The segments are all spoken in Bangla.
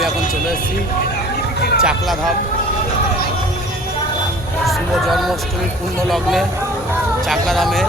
আমি এখন চলে এসেছি চাকলা ধাম শুভ জন্মাষ্টমীর পূর্ণ লগ্নে চাকলা ধামে।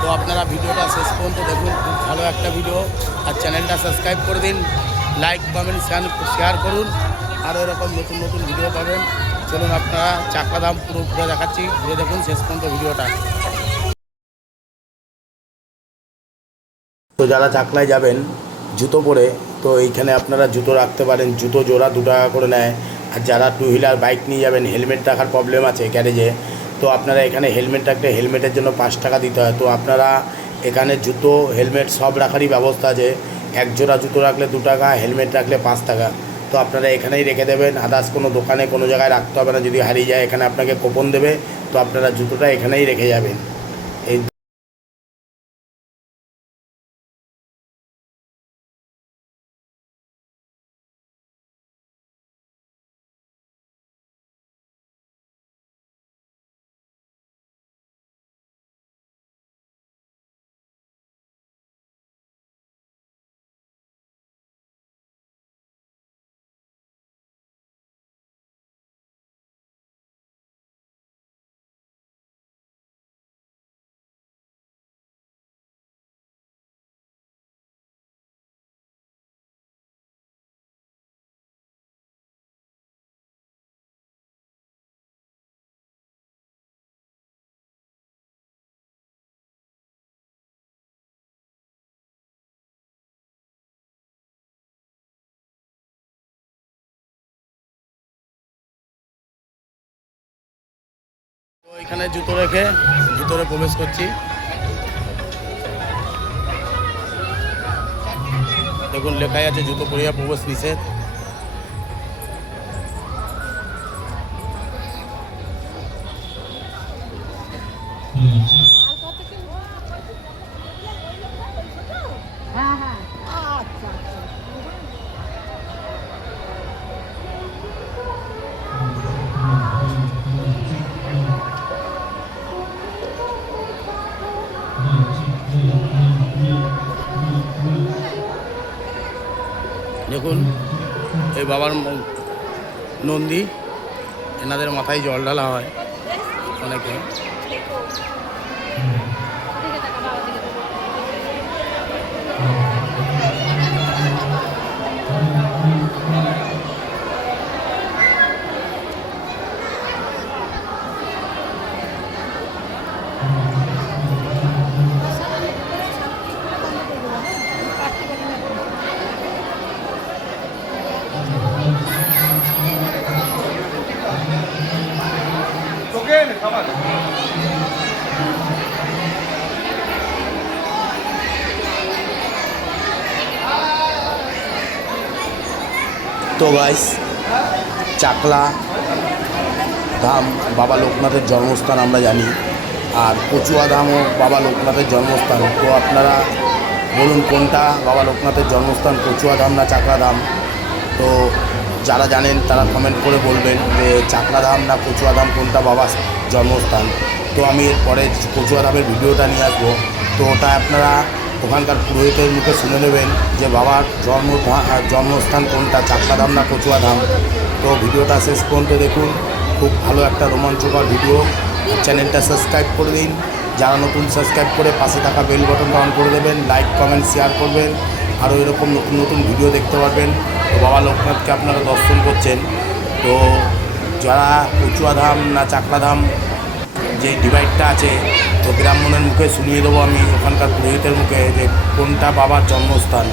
তো আপনারা ভিডিওটা শেষ পর্যন্ত দেখুন, খুব ভালো একটা ভিডিও। আর চ্যানেলটা সাবস্ক্রাইব করে দিন, লাইক কমেন্ট শেয়ার করুন, আরও এরকম নতুন নতুন ভিডিও পাবেন। চলুন আপনারা চাকলা ধাম পুরো ঘুরে দেখাচ্ছি, ঘুরে দেখুন শেষ পর্যন্ত ভিডিওটা। তো যারা চাকলায় যাবেন জুতো পরে, তো এইখানে আপনারা জুতো রাখতে পারেন, জুতো জোড়া 2 টাকা করে নেয়। আর যারা 2 হুইলার বাইক নিয়ে যাবেন, হেলমেট রাখার প্রবলেম আছে গ্যারেজে, তো আপনারা এখানে হেলমেট রাখলে হেলমেটের জন্য 5 টাকা দিতে হয়। তো আপনারা এখানে জুতো হেলমেট সব রাখারই ব্যবস্থা আছে। 1 জোড়া জুতো রাখলে 2 টাকা, হেলমেট রাখলে 5 টাকা। তো আপনারা এখানেই রেখে দেবেন, আদার্স কোনো দোকানে কোনো জায়গায় রাখতে হবে না। যদি হারিয়ে যায় এখানে আপনাকে কুপন দেবে, তো আপনারা জুতোটা এখানেই রেখে যাবেন। এই তো এখানে জুতো রেখে ভিতরে প্রবেশ করছি। দেখুন লেখাই আছে জুতো পরিয়া প্রবেশ নিষেধ। দেখুন এই বাবার নন্দী, এনাদের মাথায় জল ঢালা হয় অনেকে। তো গাইস, চাকলা ধাম বাবা লোকনাথের জন্মস্থান আমরা জানি, আর কচুয়া ধামও বাবা লোকনাথের জন্মস্থান। তো আপনারা বলুন কোনটা বাবা লোকনাথের জন্মস্থান, কচুয়া ধাম না চাকলা ধাম? তো যারা জানেন তারা কমেন্ট করে বলবেন যে চাকলা ধাম না কচুয়া ধাম কোনটা বাবার জন্মস্থান। তো আমি এরপরে কচুয়া ধামের ভিডিওটা নিয়ে আসবো। তো ওটা আপনারা ওখানকার পুরোহিতের মুখে শুনে নেবেন যে বাবার জন্মস্থান কোনটা, চাকলা ধাম না কচুয়া ধাম। তো ভিডিওটা শেষ পর্যন্ত দেখুন, খুব ভালো একটা রোমাঞ্চকর ভিডিও। চ্যানেলটা সাবস্ক্রাইব করে দিন, যারা নতুন সাবস্ক্রাইব করে পাশে থাকা বেল বাটনটা অন করে দেবেন, লাইক কমেন্ট শেয়ার করবেন, আরও এরকম নতুন নতুন ভিডিও দেখতে পারবেন। তো বাবা লোকনাথকে আপনারা দর্শন করছেন। তো যারা কচুয়া ধাম না চাকলা ধাম যে ডিভাইডটা আছে, তো ব্রাহ্মণের মুখে শুনিয়ে দেবো আমি, ওখানকার পুরোহিতের মুখে, যে কোনটা বাবার জন্মস্থান।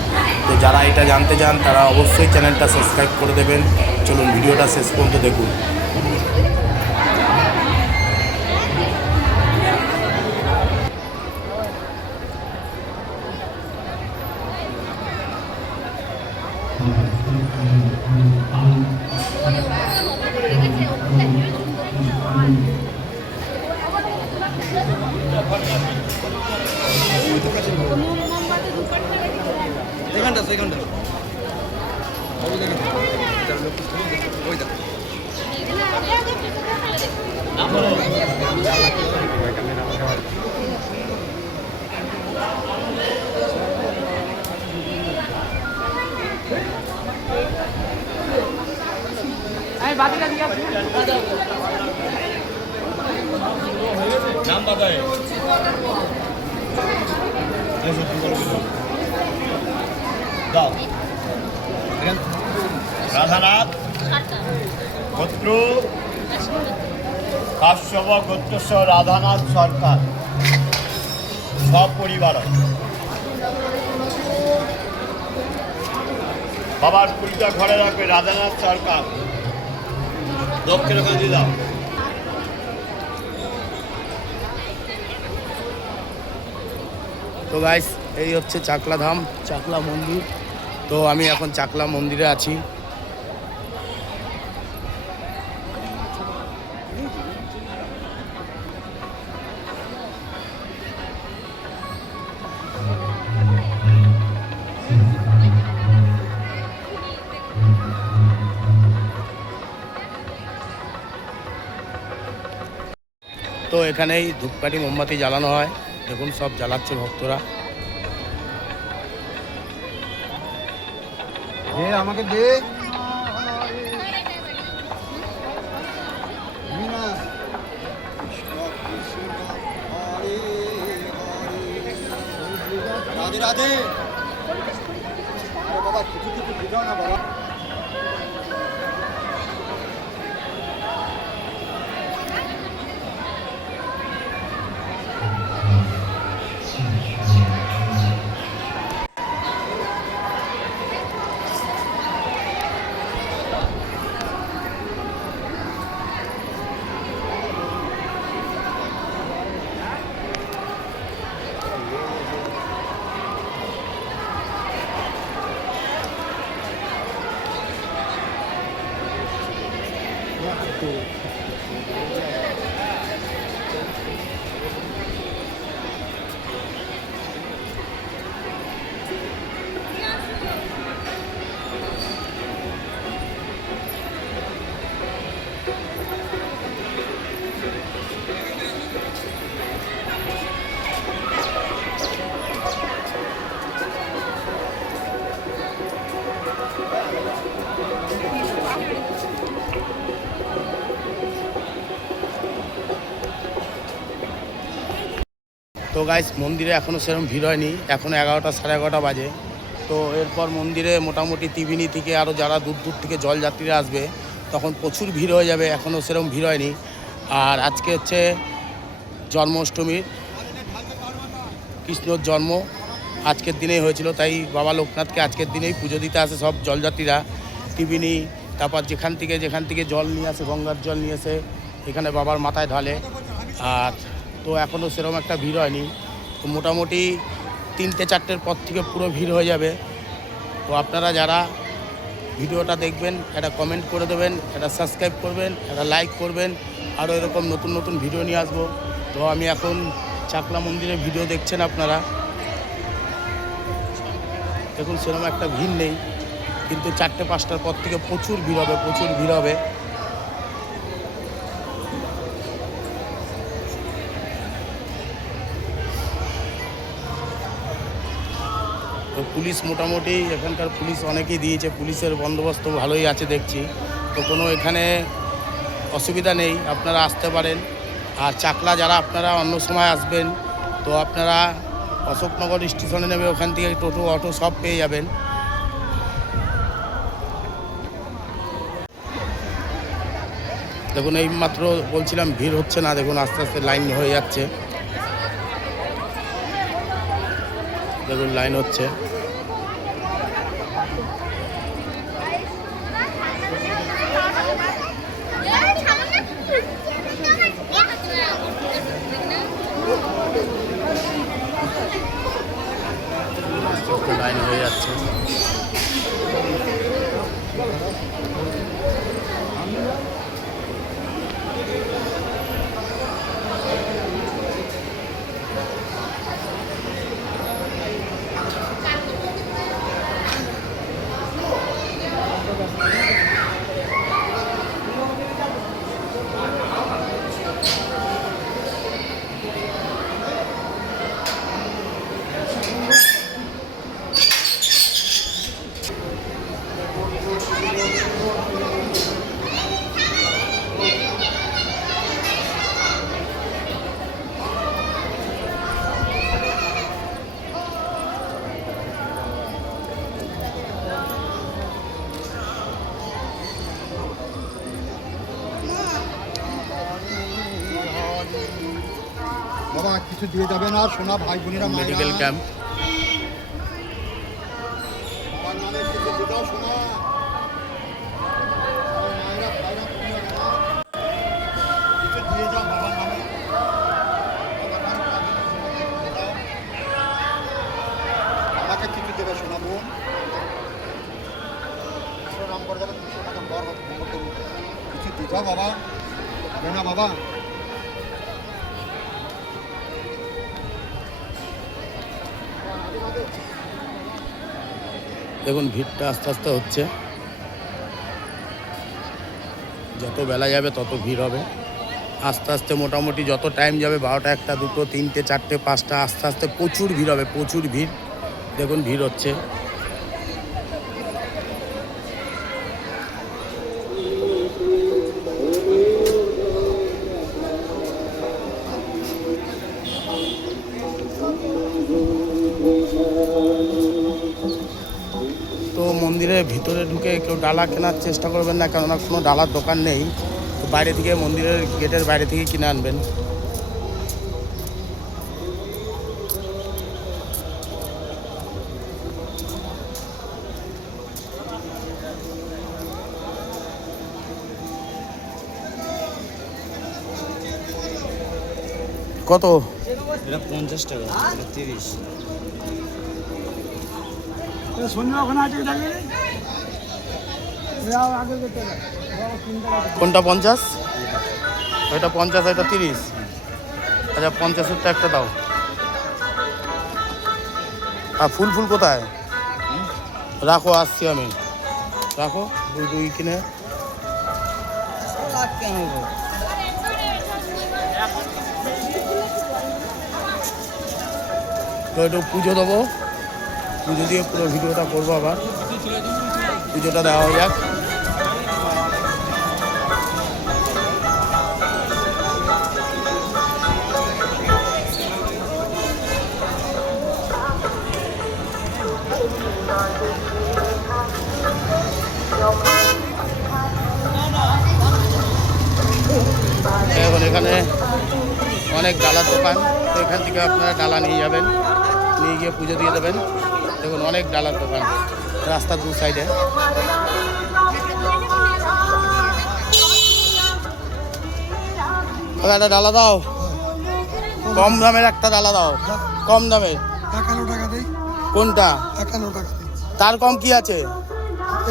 তো যারা এটা জানতে চান তারা অবশ্যই চ্যানেলটা সাবস্ক্রাইব করে দেবেন। চলুন ভিডিওটা শেষ পর্যন্ত দেখুন। রাধানাথ গোত্র কাশ্যপ গোত্রস্ব রাধানাথ সরকার সপরিবার বাবার পুরীটা ঘরে রাখবে রাধানাথ সরকার দক্ষিণ ওখানে দাও। তো গাইস এই হচ্ছে চাকলা ধাম, চাকলা মন্দির। তো আমি এখন চাকলা মন্দিরে আছি। তো এখানেই ধূপকাঠি মোমবাতি জ্বালানো হয়, দেখুন সব জ্বালাচ্ছে ভক্তরা। আমাকে দে রাধে রাধে বাবা কিছু কিছু বুঝাও না বাবা। তো গাইস মন্দিরে এখনও সেরকম ভিড় হয়নি, এখনও 11টা সাড়ে 11টা বাজে। তো এরপর মন্দিরে মোটামুটি ত্রিবেণী থেকে আরও যারা দূর দূর থেকে জলযাত্রীরা আসবে তখন প্রচুর ভিড় হয়ে যাবে, এখনও সেরকম ভিড় হয়নি। আর আজকে হচ্ছে জন্মাষ্টমীর, কৃষ্ণর জন্ম আজকের দিনেই হয়েছিল, তাই বাবা লোকনাথকে আজকের দিনেই পুজো দিতে আসে সব জলযাত্রীরা। ত্রিবেণী, তারপর যেখান থেকে জল নিয়ে আসে, গঙ্গার জল নিয়ে এসে এখানে বাবার মাথায় ঢালে। আর তো এখনও সেরকম একটা ভিড় হয়নি, তো মোটামুটি 3টে-4টের পর থেকে পুরো ভিড় হয়ে যাবে। তো আপনারা যারা ভিডিওটা দেখবেন একটা কমেন্ট করে দেবেন, একটা সাবস্ক্রাইব করবেন, একটা লাইক করবেন, আরও এরকম নতুন নতুন ভিডিও নিয়ে আসবো। তো আমি এখন চাকলা মন্দিরের ভিডিও দেখছেন আপনারা, দেখুন সেরকম একটা ভিড় নেই, কিন্তু 4টে-5টার পর থেকে প্রচুর ভিড় হবে, প্রচুর ভিড় হবে। তো পুলিশ মোটামুটি এখানকার পুলিশ অনেকেই দিয়েছে, পুলিশের বন্দোবস্ত ভালোই আছে দেখছি। তো কোনো এখানে অসুবিধা নেই, আপনারা আসতে পারেন। আর চাকলা যারা আপনারা অন্য সময় আসবেন তো আপনারা অশোকনগর স্টেশনে নেবে, ওখান থেকে টোটো অটো সব পেয়ে যাবেন। দেখুন এই মাত্র বলছিলাম ভিড় হচ্ছে না, দেখুন আস্তে আস্তে লাইন হয়ে যাচ্ছে, দেখুন লাইন হচ্ছে। লাইন হয়ে যাচ্ছে। কিছু দিয়ে যাবে না সোনা ভাই বোনেরা মেডিকেল ক্যাম্প। বাবার নামে কিছু দিয়ে দাও সোনা মায়েরা ভাইরা বোনেরা কিছু দিয়ে যাও বাবার নামে আমাকে কিছু দেবে সোনা বোন 200 নম্বর যাবে 200 টাকা বর কিছু দিয়ে যাও বাবা হবে না বাবা দেখুন ভিড়টা আস্তে আস্তে হচ্ছে, যত বেলা যাবে তত ভিড় হবে। আস্তে আস্তে মোটামুটি যত টাইম যাবে 12টা 1টা 2টো 3টে 4টে 5টা আস্তে আস্তে প্রচুর ভিড় হবে, প্রচুর ভিড়। দেখুন ভিড় হচ্ছে। তো মন্দিরের ভিতরে ঢুকে কেউ ডালা কেনার চেষ্টা করবেন না, কেননা কোনো ডালার দোকান নেই। তো বাইরে থেকে মন্দিরের গেটের বাইরে থেকে কিনে আনবেন। কত? এটা 50 টাকা, এটা 30। কোনটা 50? ওইটা 50, ওইটা 30। আচ্ছা 50-এরটা একটা দাও। আর ফুল ফুল কোথায় রাখো? আসছি আমি, রাখো। দুই কিনে তো একটু পুজো দেবো, পুজো দিয়ে পুরো ভিডিওটা করবো। আবার পুজোটা দেওয়া হয়ে যাক। এখন এখানে অনেক ডালার দোকান, তো এখান থেকে আপনারা ডালা নিয়ে যাবেন, নিয়ে গিয়ে পুজো দিয়ে দেবেন। দেখুন অনেক ডালার দোকান রাস্তার দু সাইডে। একটা ডালা দাও, কম দামের একটা ডালা দাও, কম দামে। 51 টাকা দেই। কোনটা? 51 টাকা দেই। তার কম কি আছে?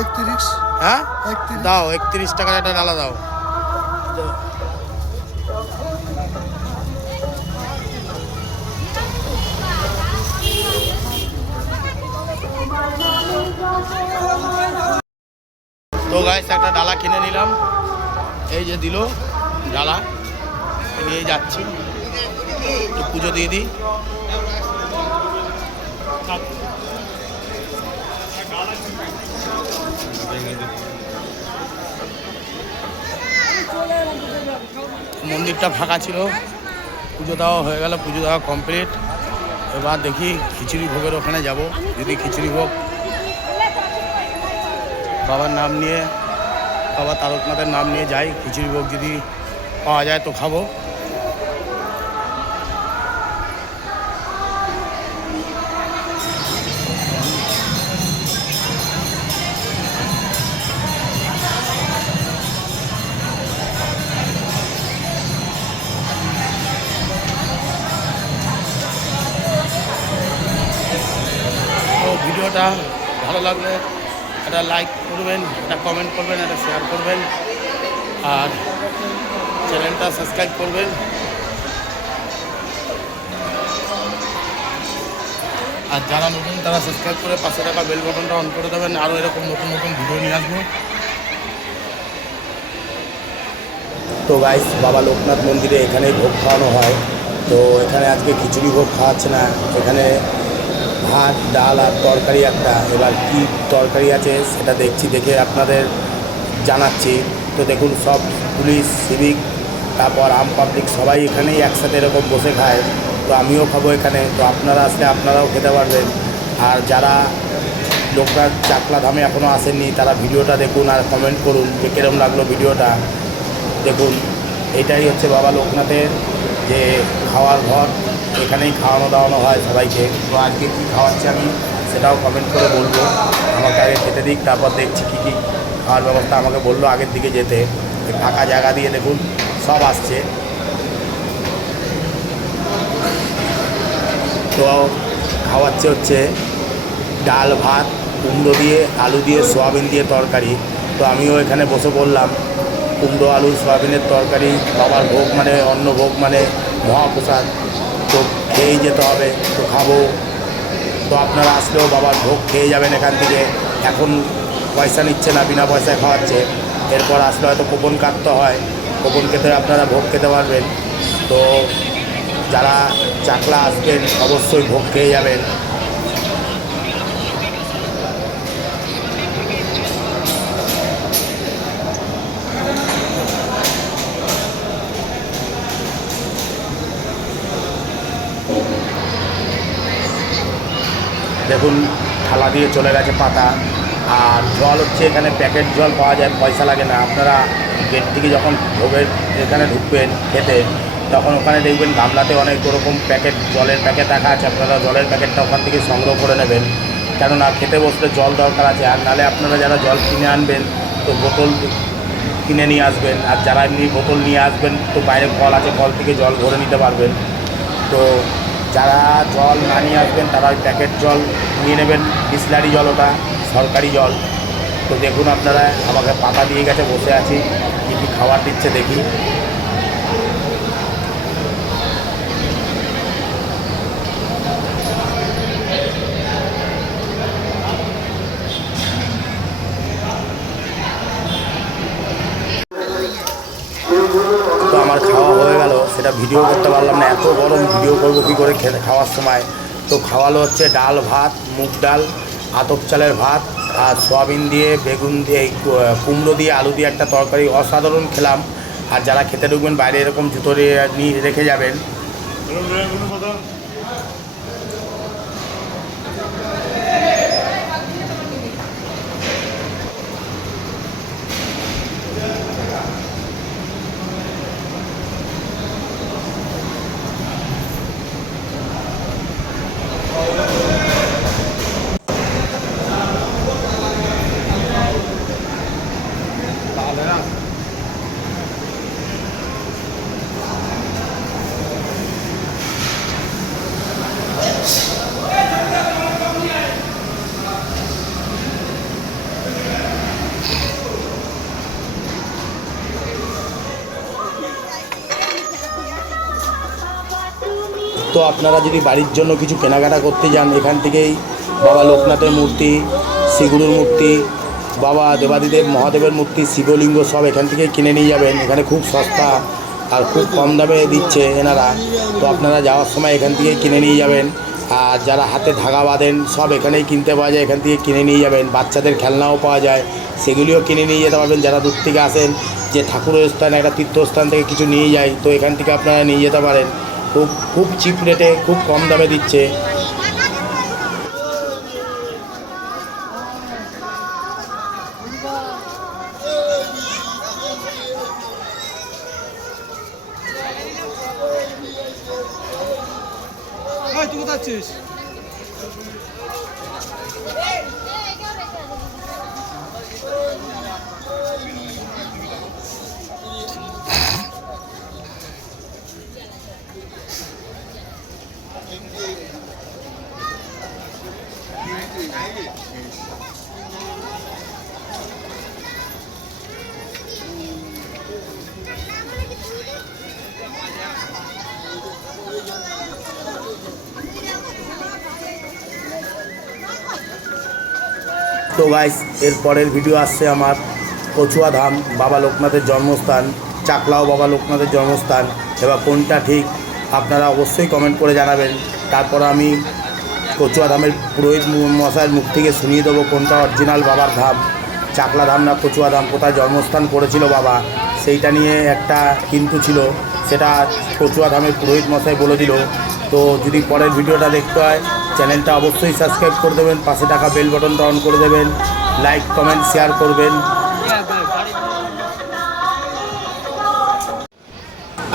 31। হ্যাঁ 31 দাও, 31 টাকার একটা ডালা দাও। তো গাইস একটা ডালা কিনে নিলাম, এই যে দিল ডালা, নিয়ে যাচ্ছি। তো পুজো দিয়ে দিই। মন্দিরটা ফাঁকা ছিল, পুজো দেওয়া হয়ে গেল, পুজো দেওয়া কমপ্লিট। এবার দেখি খিচুড়ি ভোগের ওখানে যাব। যদি খিচুড়ি ভোগ বাবার নাম নিয়ে, বাবা তারকনাথের নাম নিয়ে যাই, খিচুড়ি ভোগ যদি পাওয়া যায় তো খাবো। তো ভিডিওটা ভালো লাগলে একটা লাইক করবেন, একটা কমেন্ট করবেন, একটা শেয়ার করবেন, আর চ্যানেলটা সাবস্ক্রাইব করবেন। আর যারা নতুন তারা সাবস্ক্রাইব করে পাশে থাকা বেল বাটনটা অন করে দেবেন। আরও এরকম নতুন নতুন ভিডিও নিয়ে আসবো। তো গাইস বাবা লোকনাথ মন্দিরে এখানে ভোগ খাওয়ানো হয়। তো এখানে আজকে খিচুড়ি ভোগ খাওয়াচ্ছে না, এখানে ভাত ডাল আর তরকারি একটা। এবার কি তরকারি আছে সেটা দেখছি, দেখে আপনাদের জানাচ্ছি। তো দেখুন সব পুলিশ, সিভিক, তারপর আম পাবলিক সবাই এখানেই একসাথে এরকম বসে খায়। তো আমিও খাবো এখানে। তো আপনারা আসলে আপনারাও খেতে পারবেন। আর যারা লোকনাথ চাকলা ধামে এখনও আসেননি তারা ভিডিওটা দেখুন আর কমেন্ট করুন যে কীরকম লাগলো ভিডিওটা। দেখুন এটাই হচ্ছে বাবা লোকনাথের যে খাওয়ার ঘর। এখানেই খাওয়ানো দাওয়ানো হয় সবাইকে। তো আজকে কী খাওয়াচ্ছি আমি সেটাও কমেন্ট করে বলবো। আমাকে আগে খেতে দিক, তারপর দেখছি কী কী খাওয়ার ব্যবস্থা। আমাকে বললো আগের দিকে যেতে, ফাঁকা জায়গা দিয়ে দেখুন সব আসছে। তো খাওয়াচ্ছে হচ্ছে ডাল ভাত, কুমড়ো দিয়ে আলু দিয়ে সোয়াবিন দিয়ে তরকারি। তো আমিও এখানে বসে পড়লাম। কুমড়ো আলু সোয়াবিনের তরকারি, বাবার ভোগ মানে অন্ন ভোগ মানে মহাপ্রসাদ, তো খেয়েই যেতে হবে। তো খাবো। তো আপনারা আসলেও বাবার ভোগ খেয়ে যাবেন এখান থেকে। এখন পয়সা নিচ্ছে না, বিনা পয়সায় খাওয়াচ্ছে। এরপর আসলে হয়তো কুপন কাটতে হয়, কুপন কেটে আপনারা ভোগ খেতে পারবেন। তো যারা চাকলা আসবেন অবশ্যই ভোগ খেয়ে যাবেন। দেখুন থালা দিয়ে চলে গেছে পাতা। আর জল হচ্ছে এখানে প্যাকেট জল পাওয়া যায়, পয়সা লাগে না। আপনারা গেট থেকে যখন ভোগের এখানে ঢুকবেন খেতে, তখন ওখানে দেখবেন গামলাতে অনেক রকম প্যাকেট, জলের প্যাকেট রাখা আছে। আপনারা জলের প্যাকেটটা ওখান থেকে সংগ্রহ করে নেবেন, কেননা খেতে বসলে জল দরকার আছে। আর নাহলে আপনারা যারা জল কিনে আনবেন তো বোতল কিনে নিয়ে আসবেন। আর যারা এমনি বোতল নিয়ে আসবেন তো বাইরে কল আছে, কল থেকে জল ভরে নিতে পারবেন। তো যারা জল না নিয়ে আসবেন তারা ওই প্যাকেট জল নিয়ে নেবেন, বিসলারি জল, ওটা সরকারি জল। তো দেখুন আপনারা, আমাকে পাতা দিয়ে গেছে, বসে আছি, কী কী খাবার দিচ্ছে দেখি। তো আমার খাওয়া হয়ে গেল, সেটা ভিডিও করতে পারলাম না, এত গরম, ভিডিও করবো কী করে খেতে খাওয়ার সময়। তো খাওয়ালো হচ্ছে ডাল ভাত, মুগ ডাল, আতপ চালের ভাত, আর সয়াবিন দিয়ে বেগুন দিয়ে কুমড়ো দিয়ে আলু দিয়ে একটা তরকারি, অসাধারণ খেলাম। আর যারা খেতে ঢুকবেন বাইরে এরকম জুতো নিয়ে রেখে যাবেন। তো আপনারা যদি বাড়ির জন্য কিছু কেনাকাটা করতে যান, এখান থেকেই বাবা লোকনাথের মূর্তি, শ্রীগুরুর মূর্তি, বাবা দেবাদিদেব মহাদেবের মূর্তি, শিবলিঙ্গ সব এখান থেকেই কিনে নিয়ে যাবেন। এখানে খুব সস্তা আর খুব কম দামে দিচ্ছে এনারা। তো আপনারা যাওয়ার সময় এখান থেকেই কিনে নিয়ে যাবেন। আর যারা হাতে ধাগা বাঁধেন সব এখানেই কিনতে পাওয়া যায়, এখান থেকে কিনে নিয়ে যাবেন। বাচ্চাদের খেলনাও পাওয়া যায়, সেগুলিও কিনে নিয়ে যেতে পারবেন। যারা দূর থেকে আসেন, যে ঠাকুরের স্থান, একটা তীর্থস্থান থেকে কিছু নিয়ে যায়, তো এখান থেকে আপনারা নিয়ে যেতে পারেন। খুব খুব চিপ রেটে, খুব কম দামে দিচ্ছে। তুই কোথায় আছিস? তো গাইস, এর পরের ভিডিও আসছে আমার কচুয়া ধাম, বাবা লোকনাথের জন্মস্থান, চাকলাও বাবা লোকনাথের জন্মস্থান। এবার কোনটা ঠিক আপনারা অবশ্যই কমেন্ট করে জানাবেন। তারপর আমি কচুয়া ধামের পুরোহিত মশাইয়ের মুখ থেকে শুনিয়ে দেবো কোনটা অরিজিনাল বাবার ধাম, চাকলা ধাম না কচুয়া ধাম, কোথায় জন্মস্থান করেছিল বাবা, সেইটা নিয়ে একটা কিন্তু ছিল, সেটা কচুয়া ধামের পুরোহিত মশাই বলে দিল। তো যদি পরের ভিডিওটা দেখতে হয়, চ্যানেলটা অবশ্যই সাবস্ক্রাইব করে দেবেন, পাশে থাকা বেল বাটনটা অন করে দেবেন, লাইক কমেন্ট শেয়ার করবেন।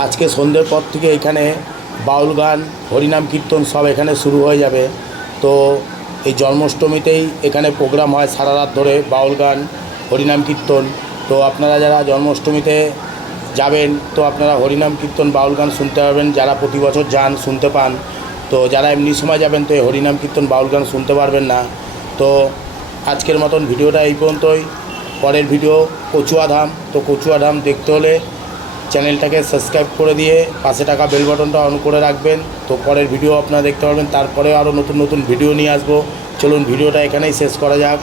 আজকে সন্ধ্যের পর থেকে এখানে বাউল গান, হরিনাম কীর্তন সব এখানে শুরু হয়ে যাবে। তো এই জন্মাষ্টমীতেই এখানে প্রোগ্রাম হয় সারা রাত ধরে, বাউল গান, হরিনাম কীর্তন। তো আপনারা যারা জন্মাষ্টমীতে যাবেন তো আপনারা হরিনাম কীর্তন, বাউল গান শুনতে পারবেন, যারা প্রতি বছর যান শুনতে পান। তো যারা এমনি সময় যাবেন তো এই হরিনাম কীর্তন, বাউল গান শুনতে পারবেন না। তো আজকের মতন ভিডিওটা এই পর্যন্তই। পরের ভিডিও কচুয়াধাম। তো কচুয়াধাম দেখতে হলে চ্যানেলটাকে সাবস্ক্রাইব করে দিয়ে পাশে থাকা বেল বাটনটা অন করে রাখবেন। তো পরের ভিডিও আপনারা দেখতে পারবেন। তারপরে আরও নতুন নতুন ভিডিও নিয়ে আসবো। চলুন ভিডিওটা এখানেই শেষ করা যাক।